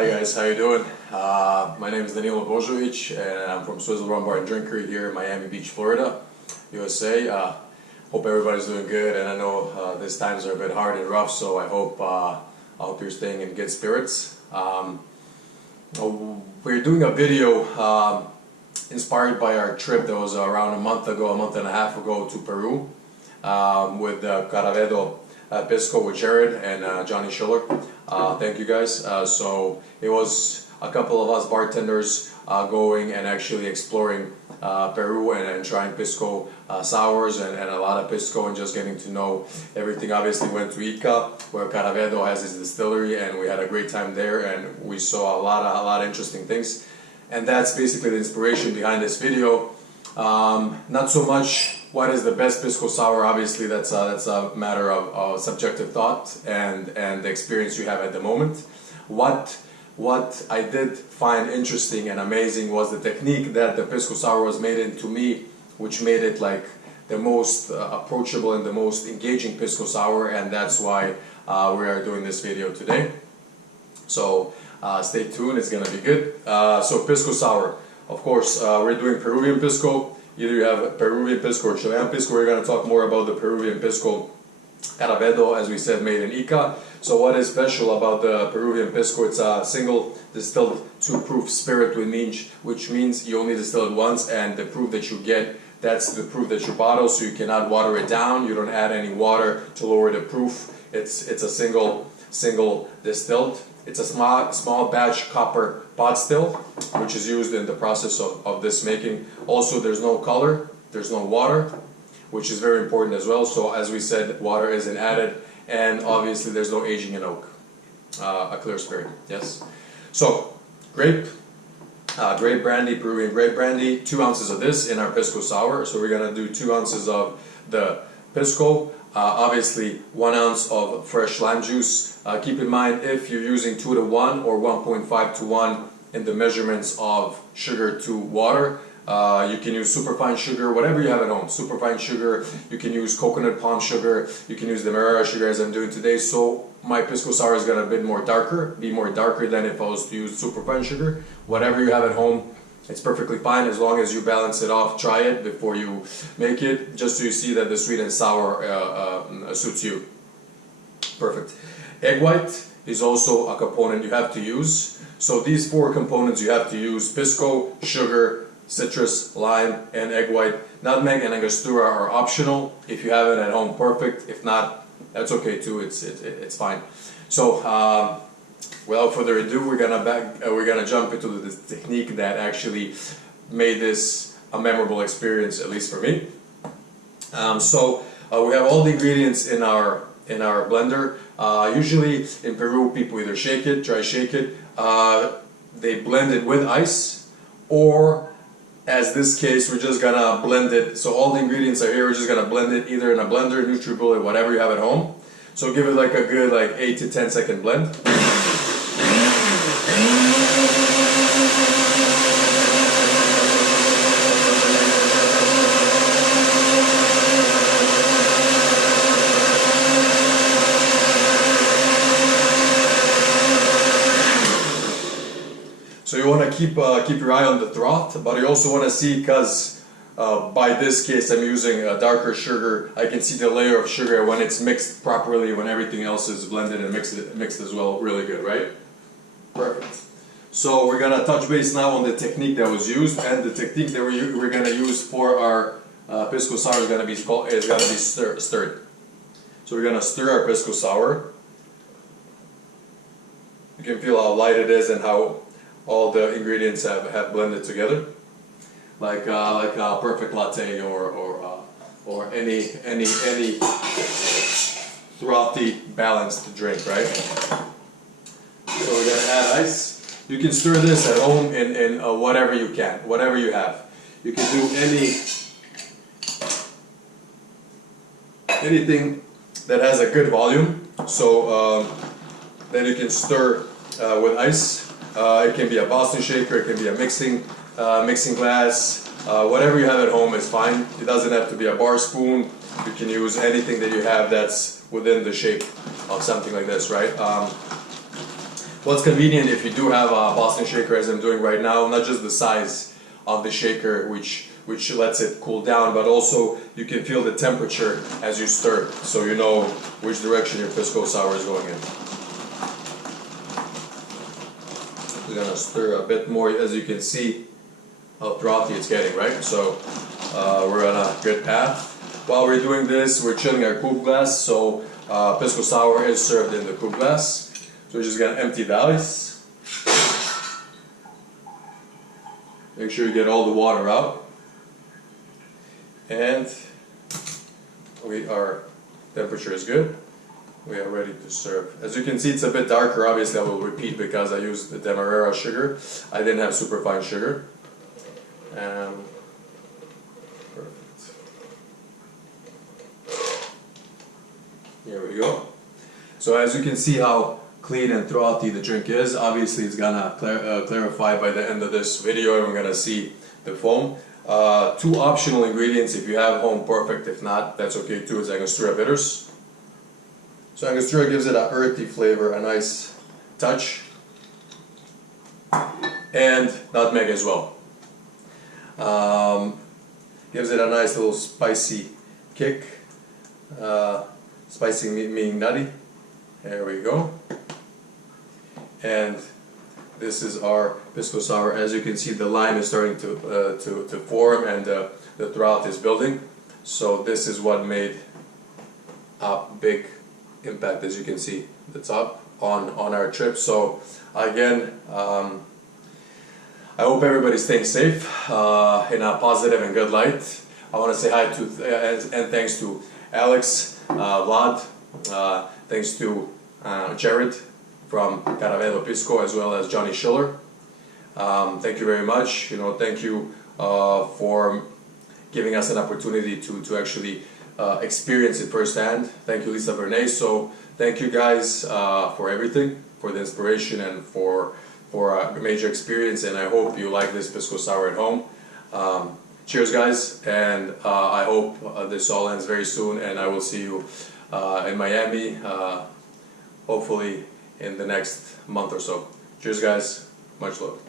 Hi guys, how you doing? My name is Danilo Božović and I'm from Swizzle Bar and Drinkery here in Miami Beach, Florida, USA. Hope everybody's doing good, and I know these times are a bit hard and rough, so I hope you're staying in good spirits. We're doing a video inspired by our trip that was around a month and a half ago to Peru with Pisco with Jared and Johnny Schiller. Thank you guys. So it was a couple of us bartenders going and actually exploring Peru and trying Pisco sours and a lot of Pisco and just getting to know everything. Obviously went to Ica where Caravedo has his distillery, and we had a great time there and we saw a lot of interesting things. And that's basically the inspiration behind this video. Not so much what is the best Pisco sour. Obviously that's a matter of subjective thought and the experience you have at the moment. What I did find interesting and amazing was the technique that the Pisco sour was made in, to me, which made it like the most approachable and the most engaging Pisco sour, and that's why we are doing this video today. So stay tuned, it's gonna be good. So Pisco sour, of course, we're doing Peruvian Pisco. Either you have Peruvian Pisco or Chilean Pisco. We're going to talk more about the Peruvian Pisco Caravedo, as we said, made in Ica. So what is special about the Peruvian Pisco? It's a single distilled 2-proof spirit, which means you only distill it once, and the proof that you get, that's the proof that you bottle, so you cannot water it down. You don't add any water to lower the proof. It's a single distilled. It's a small batch copper pot still, which is used in the process of this making. Also, there's no color, there's no water, which is very important as well. So as we said, water isn't added, and obviously there's no aging in oak. A clear spirit, yes. So grape brandy, Peruvian grape brandy, 2 ounces of this in our Pisco sour. So we're gonna do 2 ounces of the Pisco. Obviously 1 ounce of fresh lime juice. Keep in mind, if you're using 2 to 1 or 1.5 to 1 in the measurements of sugar to water, you can use superfine sugar, whatever you have at home. Superfine sugar, you can use coconut palm sugar, you can use demerara sugar as I'm doing today. So my Pisco sour is gonna be more darker than if I was to use superfine sugar. Whatever you have at home, it's perfectly fine as long as you balance it off. Try it before you make it, just so you see that the sweet and sour suits you. Perfect. Egg white is also a component you have to use. So these 4 components you have to use: Pisco, sugar, citrus, lime, and egg white. Nutmeg and Angostura are optional. If you have it at home, perfect. If not, that's okay too. It's fine. So without further ado, we're gonna jump into the technique that actually made this a memorable experience, at least for me. So we have all the ingredients in our blender. Usually in Peru, people either dry shake it, they blend it with ice, or as this case, we're just gonna blend it. So all the ingredients are here, we're just gonna blend it either in a blender, NutriBullet, whatever you have at home. So give it like a good 8 to 10 second blend. So you want to keep your eye on the froth, but you also want to see, because by this case I'm using a darker sugar, I can see the layer of sugar when it's mixed properly, when everything else is blended and mixed as well. Really good, right? Perfect. So we're gonna touch base now on the technique that was used, and the technique that we're gonna use for our Pisco sour is gonna be stirred. So we're gonna stir our Pisco sour. You can feel how light it is and how all the ingredients have blended together, like a perfect latte or any frothy balanced drink, right? So we're gonna add ice. You can stir this at home in whatever you have. You can do anything that has a good volume. So then you can stir with ice. It can be a Boston shaker, it can be a mixing glass, whatever you have at home is fine. It doesn't have to be a bar spoon. You can use anything that you have that's within the shape of something like this, right? what's convenient if you do have a Boston shaker, as I'm doing right now, not just the size of the shaker, which lets it cool down, but also you can feel the temperature as you stir, so you know which direction your Pisco sour is going in. We're gonna stir a bit more, as you can see how frothy it's getting, right? So we're on a good path. While we're doing this, we're chilling our coupe glass, so Pisco sour is served in the coupe glass. So we're just gonna empty the ice. Make sure you get all the water out. And our temperature is good. We are ready to serve. As you can see, it's a bit darker. Obviously, I will repeat because I used the Demerara sugar. I didn't have superfine sugar. Perfect. Here we go. So as you can see how clean and frothy the drink is, obviously it's gonna clarify by the end of this video, and we're gonna see the foam. Two optional ingredients if you have home, perfect. If not, that's okay too, is Angostura bitters. So Angostura gives it a earthy flavor, a nice touch, and nutmeg as well. Gives it a nice little spicy kick. Spicy meaning nutty. There we go. And this is our Pisco sour. As you can see, the lime is starting to form, and the froth is building. So this is what made a big impact, as you can see, the top on our trip. So again, I hope everybody's staying safe in a positive and good light. I want to say hi to and thanks to Alex, Vlad, thanks to Jared from Caravedo Pisco, as well as Johnny Schiller. Thank you very much. Thank you for giving us an opportunity to actually experience it firsthand. Thank you, Lisa Vernay. So thank you guys for everything, for the inspiration, and for a major experience. And I hope you like this Pisco sour at home. Cheers, guys, and I hope this all ends very soon, and I will see you in Miami, hopefully in the next month or so. Cheers, guys. Much love.